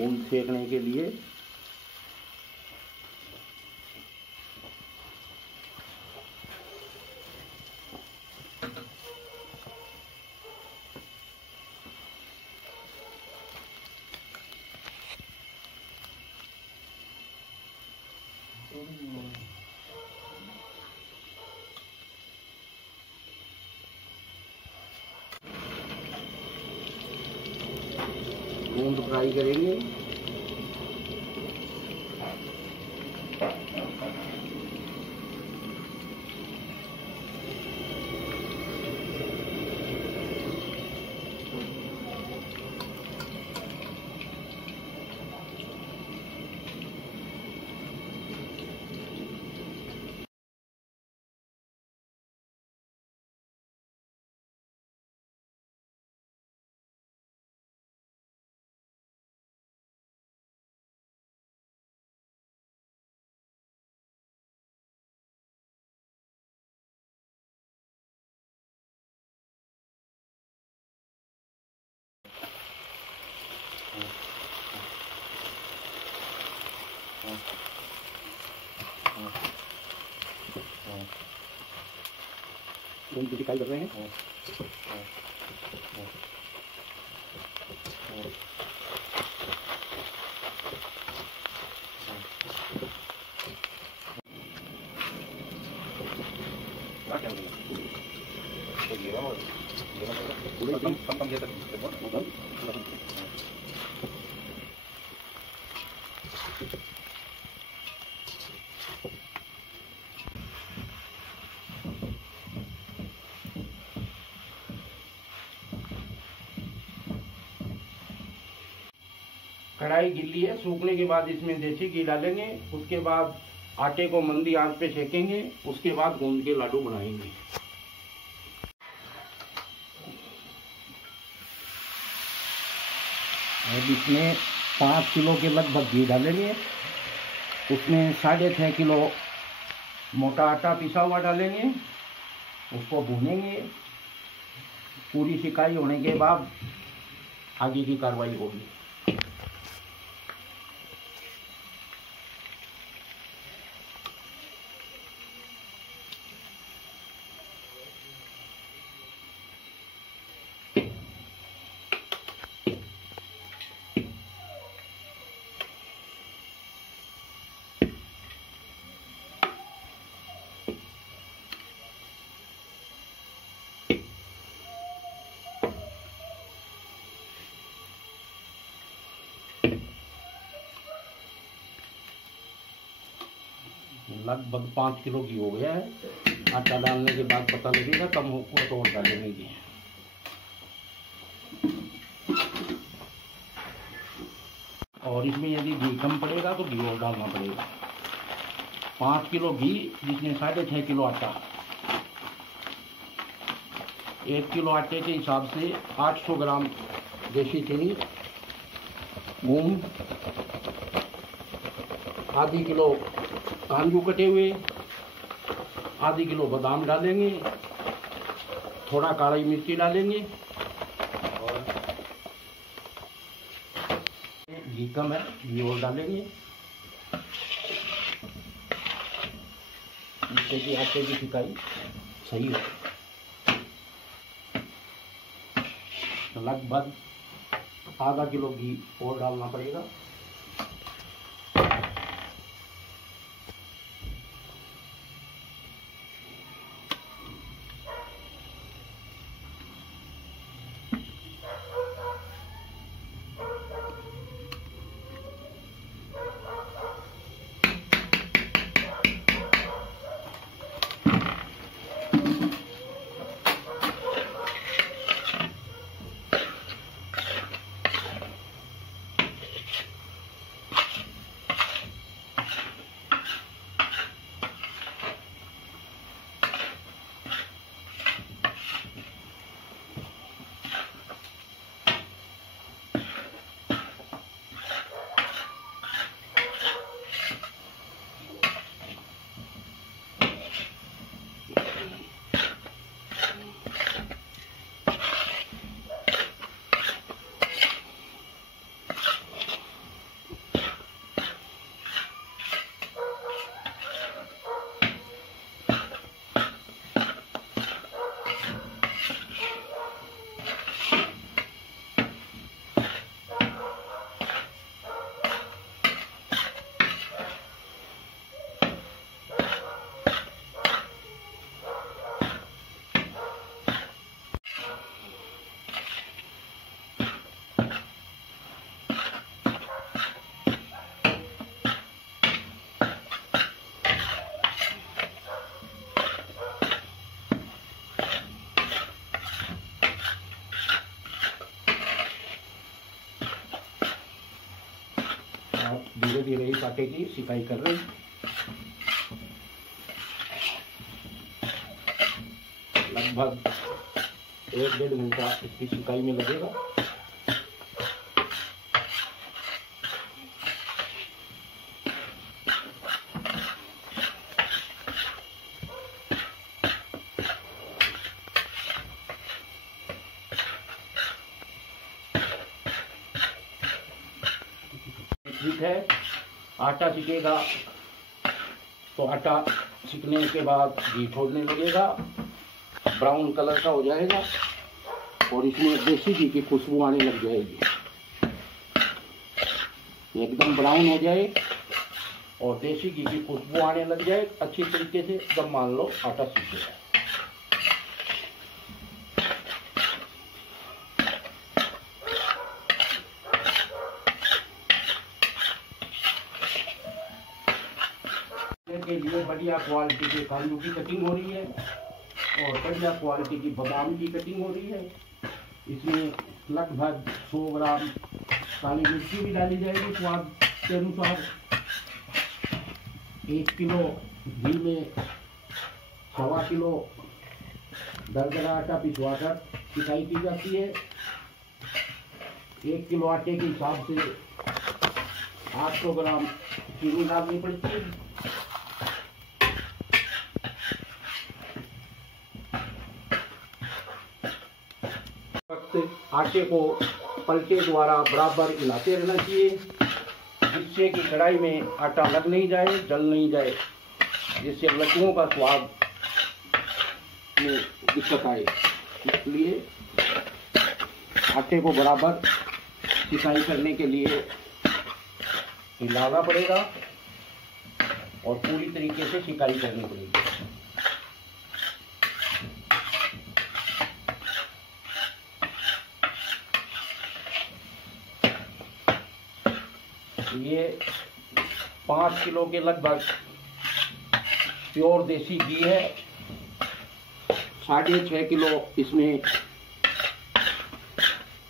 गूंद सेकने के लिए। गूंद फ्राई करेंगे। गूंद की सिकाई कर रहे हैं। कढ़ाई गिल्ली है, सूखने के बाद इसमें देसी घी डालेंगे। उसके बाद आटे को मंदी आंच पे सेकेंगे। उसके बाद गूंद के लाडू बनाएंगे। अब इसमें 5 किलो के लगभग घी डालेंगे। उसमें 6.5 किलो मोटा आटा पिसा हुआ डालेंगे। उसको भूनेंगे। पूरी सिकाई होने के बाद आगे की कार्रवाई होगी। लगभग 5 किलो घी हो गया है। आटा डालने के बाद पता लगेगा, कम हो तो और डालेंगे घी। और इसमें यदि घी कम पड़ेगा तो घी और डालना पड़ेगा। 5 किलो घी जिसमें 6.5 किलो आटा। 1 किलो आटे के हिसाब से 800 ग्राम देसी चीनी, मूंग, आधी किलो काजू कटे हुए, आधी किलो बादाम डालेंगे। थोड़ा काली मिर्ची डालेंगे। और घी कम है, घी और डालेंगे जिससे कि आटे की सिकाई सही हो। लगभग आधा किलो घी और डालना पड़ेगा। धीरे धीरे इस आटे की सिकाई कर रहे हैं। लगभग 1-1.5 घंटा इसकी सिकाई में लगेगा। ठीक है, आटा सिकेगा तो आटा सिकने के बाद घी छोड़ने लगेगा, ब्राउन कलर का हो जाएगा और इसमें देसी घी की खुशबू आने लग जाएगी। एकदम ब्राउन हो जाए और देसी घी की खुशबू आने लग जाए अच्छी तरीके से, तब मान लो आटा सीख गया। के लिए बढ़िया क्वालिटी के काजू की कटिंग हो रही है और बढ़िया क्वालिटी की बादाम की कटिंग हो रही है। इसमें लगभग 100 ग्राम काली मिर्ची भी डाली जाएगी स्वाद के अनुसार। 1 किलो घी में 1.25 किलो दरदरा आटा पिसवा कर सिकाई की जाती है। 1 किलो आटे के हिसाब से 800 ग्राम चीनी डालनी पड़ती है। आटे को पलटे द्वारा बराबर हिलाते रहना चाहिए, जिससे कि कढ़ाई में आटा लग नहीं जाए, जल नहीं जाए, जिससे लड्डुओं का स्वाद में दिक्कत आए। इसलिए आटे को बराबर सिकाई करने के लिए हिलाना पड़ेगा और पूरी तरीके से सिकाई करनी पड़ेगी। ये 5 किलो के लगभग प्योर देसी घी है। 6.5 किलो इसमें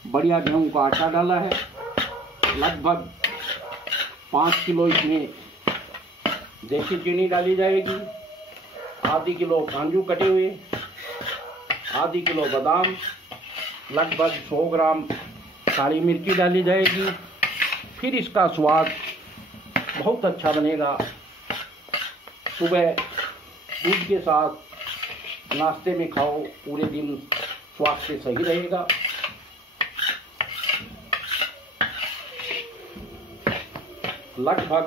बढ़िया गेहूं का आटा डाला है। लगभग 5 किलो इसमें देसी चीनी डाली जाएगी। आधी किलो काजू कटे हुए, आधी किलो बादाम, लगभग 100 ग्राम काली मिर्ची डाली जाएगी। फिर इसका स्वाद बहुत अच्छा बनेगा। सुबह दूध के साथ नाश्ते में खाओ, पूरे दिन स्वास्थ्य सही रहेगा। लगभग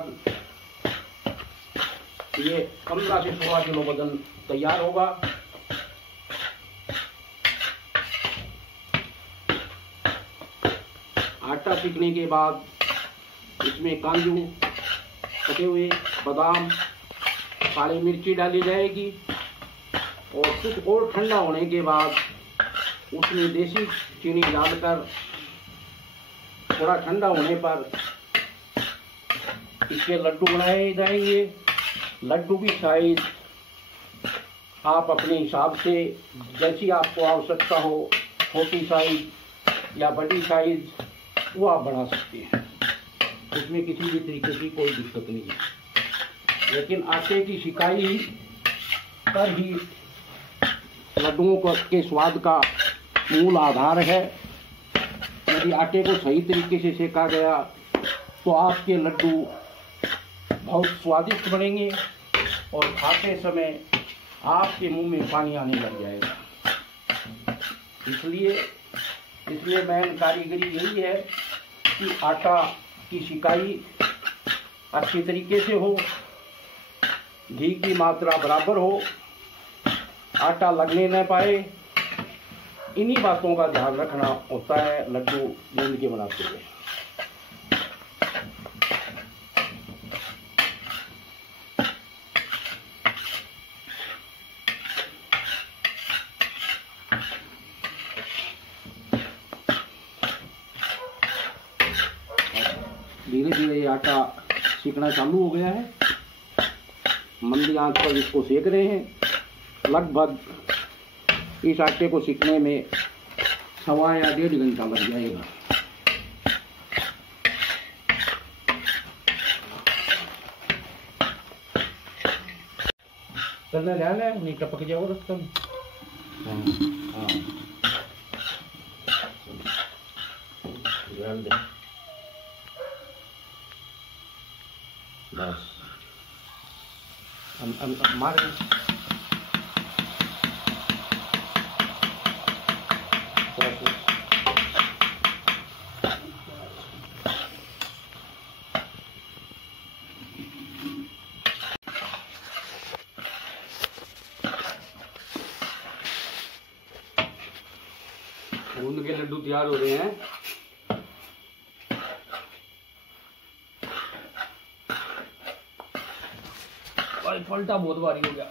ये 15 से 16 किलो वजन तैयार होगा। आटा सीखने के बाद इसमें काजू कटे हुए, बादाम, काली मिर्ची डाली जाएगी और कुछ और ठंडा होने के बाद उसमें देसी चीनी डालकर थोड़ा ठंडा होने पर इसके लड्डू बनाए जाएंगे। लड्डू की साइज आप अपने हिसाब से जैसी आपको आवश्यकता हो, छोटी साइज या बड़ी साइज, वो आप बना सकते हैं। उसमें किसी भी तरीके की कोई दिक्कत नहीं है। लेकिन आटे की सिकाई पर ही लड्डुओं के स्वाद का मूल आधार है। यदि आटे को सही तरीके से सेका गया तो आपके लड्डू बहुत स्वादिष्ट बनेंगे और खाते समय आपके मुंह में पानी आने लग जाएगा। इसलिए इसमें मेन कारीगरी यही है कि आटा की सिकाई अच्छी तरीके से हो, घी की मात्रा बराबर हो, आटा लगने न पाए। इन्हीं बातों का ध्यान रखना होता है लड्डू गूंद के बनाते हुए। धीरे धीरे ये आटा सीखना चालू हो गया है। मंदी आंच पर इसको सेक रहे हैं। लगभग इस आटे को सीखने में 1.25 या 1.5 घंटा लग जाएगा। चलने ध्यान है, नहीं टपक जाओ रास्ता में। हाँ ध्यान दे बस। मार बूंद के लड्डू तैयार हो रहे हैं। भाई पलटा बहुत भारी हो गया।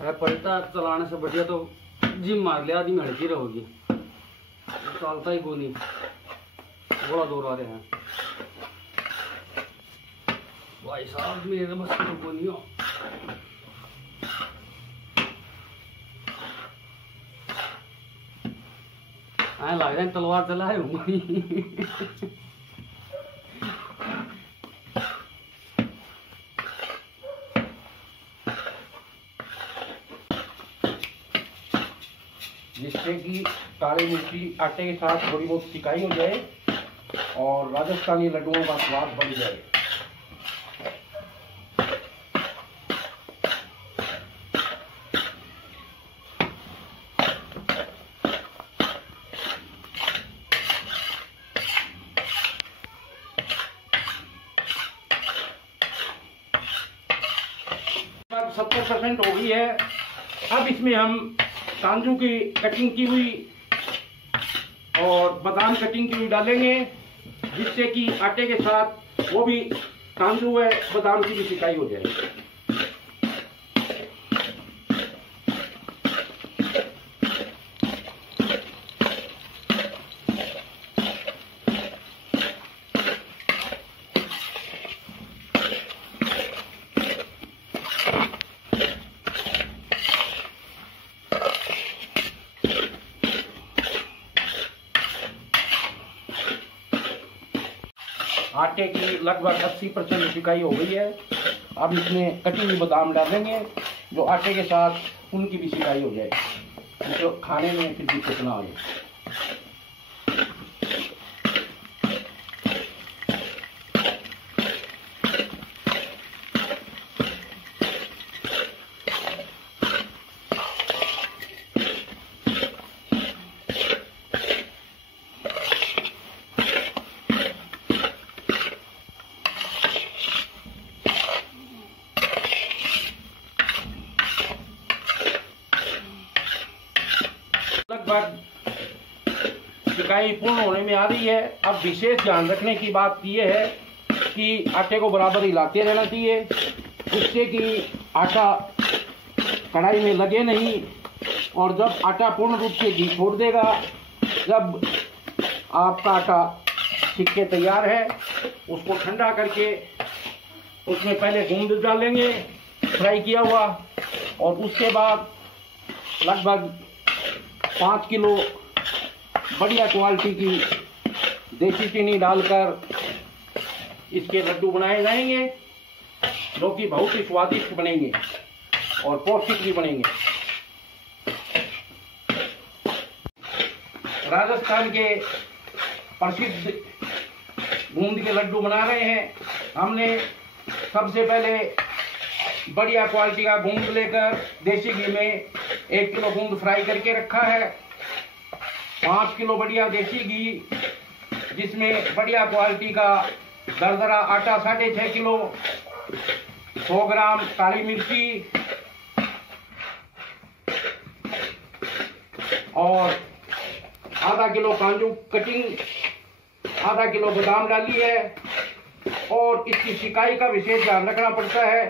अरे पलटा चलाने से बढ़िया तो जिम मार लिया, आदमी हड़की रहोगी। चलता ही कोई नहीं, बड़ा दौर आ रहे हैं भाई साहब, मेरे बस को नहीं हो। लग रहा है तलवार चलाए जिससे कि काली मिर्ची आटे के साथ थोड़ी बहुत सिकाई हो जाए और राजस्थानी लड्डुओं का स्वाद बढ़ जाए। अब 70% हो गई है। अब इसमें हम काजू की कटिंग की हुई और बादाम कटिंग की हुई डालेंगे, जिससे कि आटे के साथ वो भी काजू है बादाम की भी सिकाई हो जाए। आटे की लगभग 80% सिकाई हो गई है। अब इसमें कटी हुई बादाम डालेंगे, जो आटे के साथ उनकी भी सिकाई हो जाए, जो खाने में फिर दिक्कत ना हो जाए। लगभग सिकाई पूर्ण होने में आ रही है। अब विशेष ध्यान रखने की बात यह है कि आटे को बराबर हिलाते रहना चाहिए, जिससे कि आटा कढ़ाई में लगे नहीं। और जब आटा पूर्ण रूप से घी छोड़ देगा, जब आपका आटा सीख के तैयार है, उसको ठंडा करके उसमें पहले गूंद डालेंगे फ्राई किया हुआ, और उसके बाद लगभग 5 किलो बढ़िया क्वालिटी की देसी चीनी डालकर इसके लड्डू बनाए जाएंगे, जो कि बहुत ही स्वादिष्ट बनेंगे और पौष्टिक भी बनेंगे। राजस्थान के प्रसिद्ध बूंद के लड्डू बना रहे हैं। हमने सबसे पहले बढ़िया क्वालिटी का गूंद लेकर देसी घी में 1 किलो गूंद फ्राई करके रखा है। 5 किलो बढ़िया देसी घी, जिसमें बढ़िया क्वालिटी का दरदरा आटा 6.5 किलो, 100 ग्राम काली मिर्ची और आधा किलो काजू कटिंग, आधा किलो बादाम डाली है। और इसकी सिकाई का विशेष ध्यान रखना पड़ता है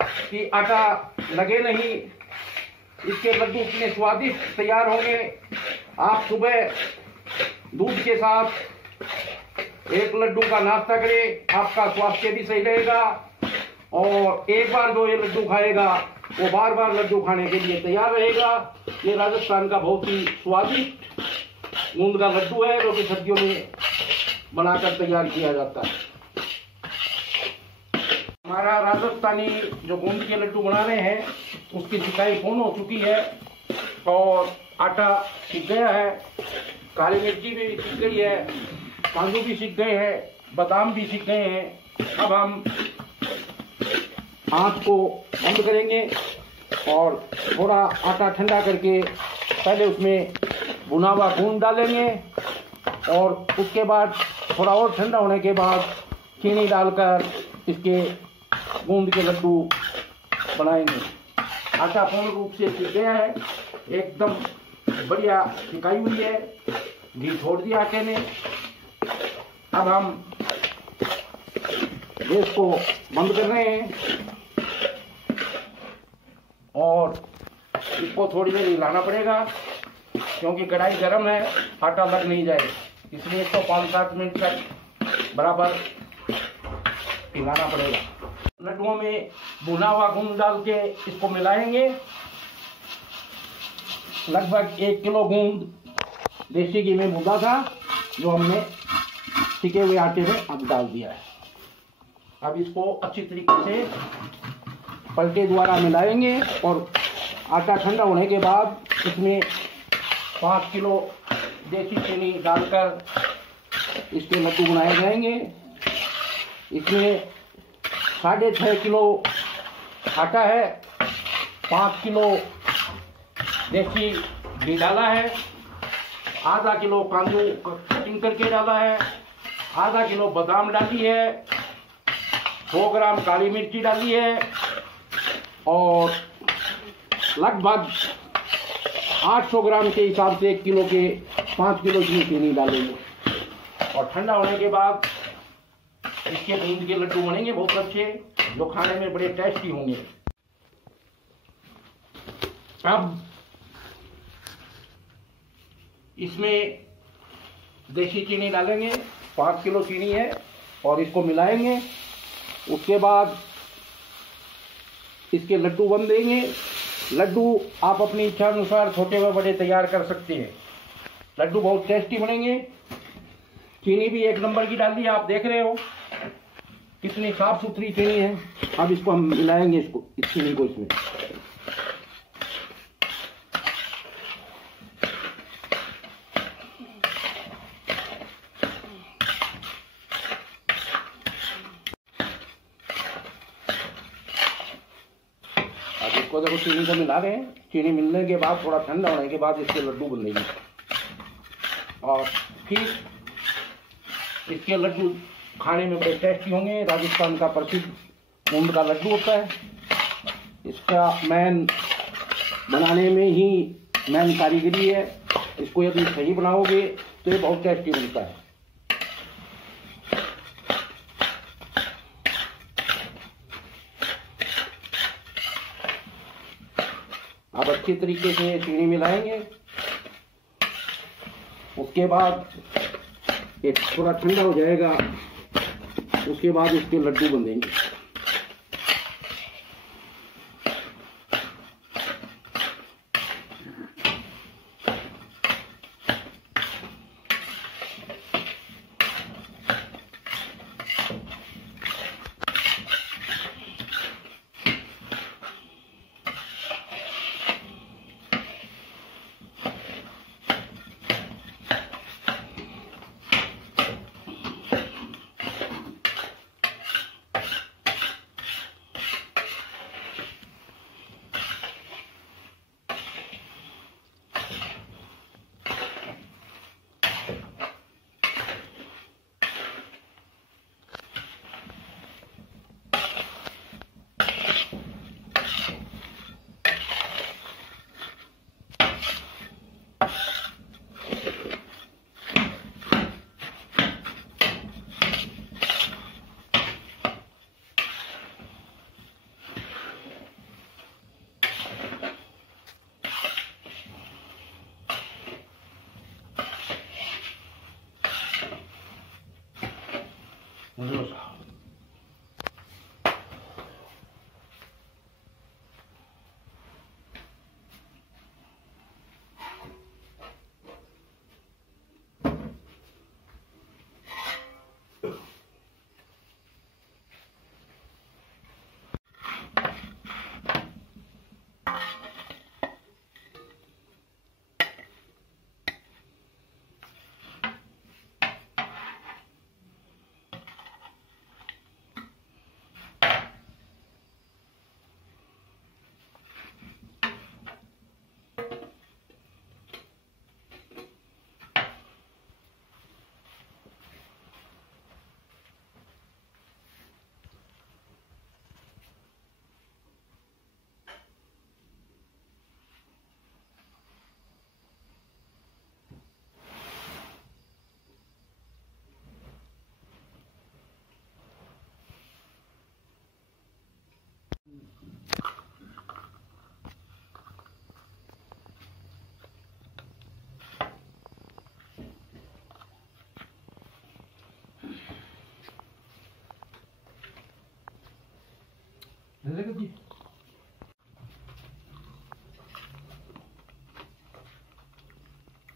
कि आटा लगे नहीं। इसके लड्डू इतने स्वादिष्ट तैयार होंगे। आप सुबह दूध के साथ 1 लड्डू का नाश्ता करें, आपका स्वास्थ्य भी सही रहेगा। और एक बार जो ये लड्डू खाएगा, वो बार बार लड्डू खाने के लिए तैयार रहेगा। ये राजस्थान का बहुत ही स्वादिष्ट बूंद का लड्डू है, जो कि सर्दियों में बनाकर तैयार किया जाता है। हमारा राजस्थानी जो बूंदी के लड्डू बना रहे हैं उसकी सिकाई पूर्ण हो चुकी है और आटा सीख गया है, काली मिर्ची भी सीख गई है, काजू भी सीख गए हैं, बादाम भी सीख गए हैं। अब हम आँच को बंद करेंगे और थोड़ा आटा ठंडा करके पहले उसमें भुना हुआ गूंद डालेंगे और उसके बाद थोड़ा और ठंडा होने के बाद चीनी डालकर इसके गूंद के लड्डू बनाएंगे। आटा पूर्ण रूप से सीख गया है, एकदम बढ़िया सिकाई हुई है, घी छोड़ दिया आटे ने। अब हम गैस को बंद कर रहे हैं और इसको थोड़ी देर हिलाना पड़ेगा क्योंकि कढ़ाई गर्म है, आटा लग नहीं जाए, इसलिए इसको 5-7 मिनट तक बराबर हिलाना पड़ेगा। लड्डुओं में भुना हुआ गूंद डाल के इसको मिलाएंगे। लगभग 1 किलो गूंद देसी घी में भुना था जो हमने सिके हुए आटे में अब डाल दिया है। अब इसको अच्छी तरीके से पलटे द्वारा मिलाएंगे और आटा ठंडा होने के बाद इसमें 5 किलो देसी चीनी डालकर इसके लड्डू बनाए जाएंगे। इसमें 6.5 किलो आटा है, 5 किलो देसी घी डाला है, आधा किलो काजू कटिंग करके डाला है, आधा किलो बादाम डाली है, 100 ग्राम काली मिर्ची डाली है और लगभग 800 ग्राम के हिसाब से 1 किलो के 5 किलो की चीनी डालेंगे और ठंडा होने के बाद इसके दूध के लड्डू बनेंगे बहुत अच्छे, जो खाने में बड़े टेस्टी होंगे। अब इसमें देसी चीनी डालेंगे, 5 किलो चीनी है और इसको मिलाएंगे। उसके बाद इसके लड्डू बन देंगे। लड्डू आप अपनी इच्छा अनुसार छोटे व बड़े तैयार कर सकते हैं। लड्डू बहुत टेस्टी बनेंगे। चीनी भी 1 नंबर की डाली है, आप देख रहे हो कितनी साफ सुथरी चीनी है। अब इसको हम मिलाएंगे, इसको इस चीनी को इसमें। अब इसको देखो चीनी को मिला रहे हैं। चीनी मिलने के बाद थोड़ा ठंडा होने के बाद इसके लड्डू बनेंगे और फिर इसके लड्डू खाने में बड़े टेस्टी होंगे। राजस्थान का प्रसिद्ध मूंग का लड्डू होता है। इसका मेन बनाने में ही मेन कारीगरी है। इसको यदि सही बनाओगे तो ये बहुत टेस्टी बनता है। अब अच्छी तरीके से चीनी मिलाएंगे। उसके बाद ये थोड़ा ठंडा हो जाएगा, उसके बाद इसके लड्डू बनेंगे।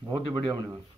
बहुत ही बढ़िया बने हुए।